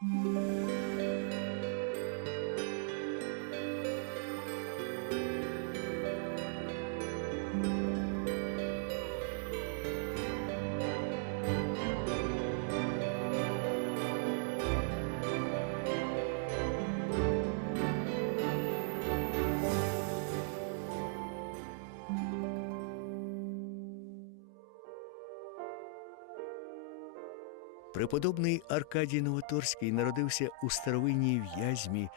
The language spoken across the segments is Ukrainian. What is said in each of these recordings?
Música Преподобний Аркадій Новоторський народився у старовинній в'язьмі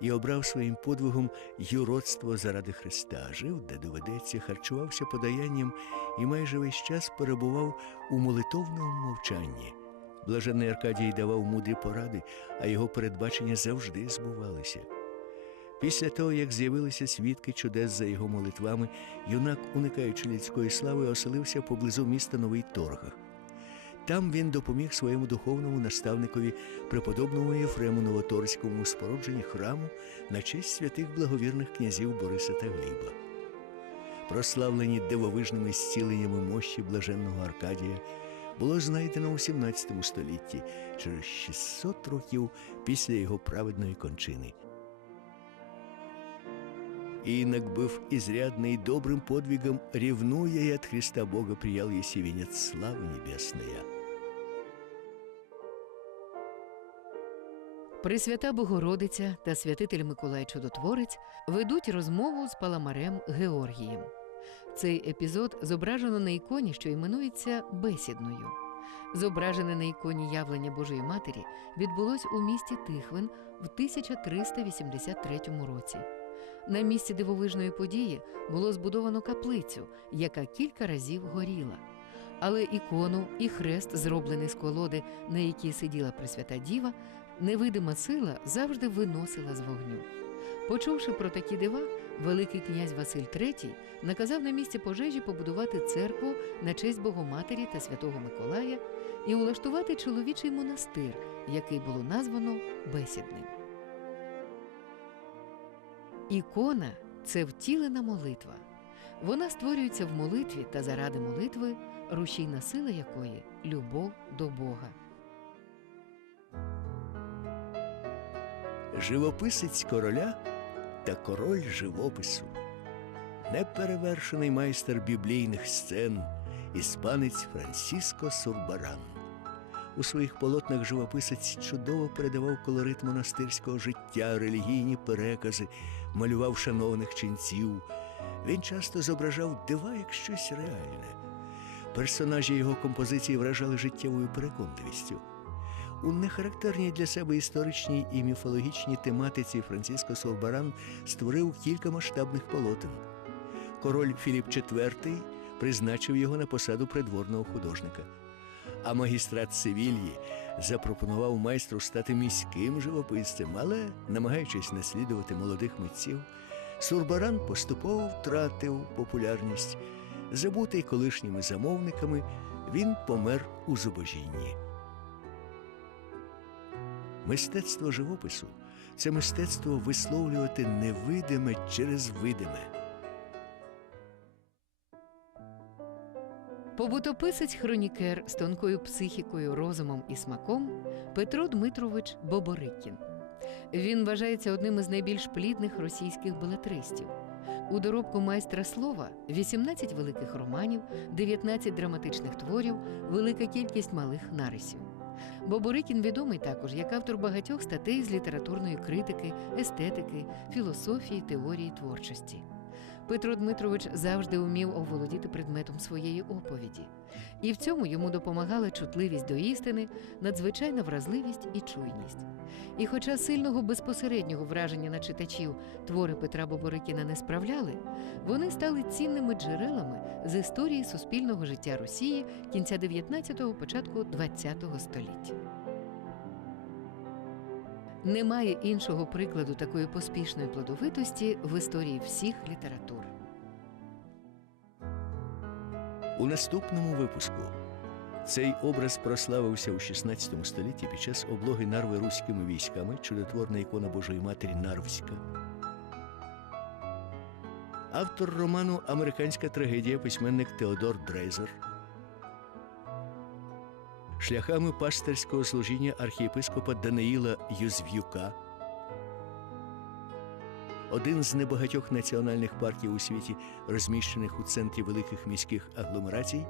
і обрав своїм подвигом юродство заради Христа. Жив, де доведеться, харчувався подаянням і майже весь час перебував у молитовному мовчанні. Блаженний Аркадій давав мудрі поради, а його передбачення завжди збувалися. Після того, як з'явилися свідки чудес за його молитвами, юнак, уникаючи людської слави, оселився поблизу міста Новий Торгах. Там він допоміг своєму духовному наставникові, преподобному Єфрему Новоторському у спорудженні храму на честь святих благовірних князів Бориса та Гліба. Прославлені дивовижними зціленнями мощі блаженного Аркадія було знайдено у 17 столітті через 600 років після його праведної кончини. Инок, быв изрядный и добрым подвигом, ревнуя и от Христа Бога приял еси венец славы небесная. Пресвята Богородиця та святитель Миколай Чудотворець ведуть розмову з паламарем Георгієм. Цей епізод зображено на іконі, що іменується бесідною. Зображене на іконі явлення Божої Матері відбулось у місті Тихвин в 1383 році. На місці дивовижної події було збудовано каплицю, яка кілька разів горіла. Але ікону і хрест, зроблений з колоди, на якій сиділа Пресвята Діва, невидима сила завжди виносила з вогню. Почувши про такі дива, Великий князь Василь III наказав на місці пожежі побудувати церкву на честь Богоматері та Святого Миколая і улаштувати чоловічий монастир, який було названо Бесідним. Ікона це втілена молитва. Вона створюється в молитві та заради молитви, рушійна сила якої любов до Бога. Живописець короля та король живопису. Неперевершений майстер біблійних сцен, іспанець Франсіско Сурбаран. У своїх полотнах живописець чудово передавав колорит монастирського життя, релігійні перекази, малював шановних ченців. Він часто зображав дива як щось реальне. Персонажі його композиції вражали життєвою переконливістю. У нехарактерній для себе історичній і міфологічній тематиці Франциско Сурбаран створив кілька масштабних полотен. Король Філіп IV призначив його на посаду придворного художника. А магістрат Севільї запропонував майстру стати міським живописцем, але, намагаючись наслідувати молодих митців, Сурбаран поступово втратив популярність. Забутий колишніми замовниками, він помер у зубожінні. Мистецтво живопису це мистецтво висловлювати невидиме через видиме. Побутописець хронікер з тонкою психікою, розумом і смаком Петро Дмитрович Боборикін. Він вважається одним із найбільш плідних російських белетристів. У доробку майстра слова 18 великих романів, 19 драматичних творів, велика кількість малих нарисів. Боборикін відомий також як автор багатьох статей з літературної критики, естетики, філософії, теорії творчості. Петро Дмитрович завжди умів оволодіти предметом своєї оповіді, і в цьому йому допомагала чутливість до істини, надзвичайна вразливість і чуйність. І хоча сильного безпосереднього враження на читачів твори Петра Боборикіна не справляли, вони стали цінними джерелами з історії суспільного життя Росії кінця 19-го, початку 20-го століття. Немає іншого прикладу такої поспішної плодовитості в історії всіх літератур. У наступному випуску цей образ прославився у 16 столітті під час облоги Нарви руськими військами, чудотворна ікона Божої Матері Нарвська. Автор роману Американська трагедія письменник Теодор Дрейзер. шляхами пастирського служіння архієпископа Даниїла Юзв'юка. Один з небагатьох національних парків у світі, розміщених у центрі великих міських агломерацій,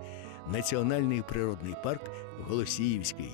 Національний природний парк Голосіївський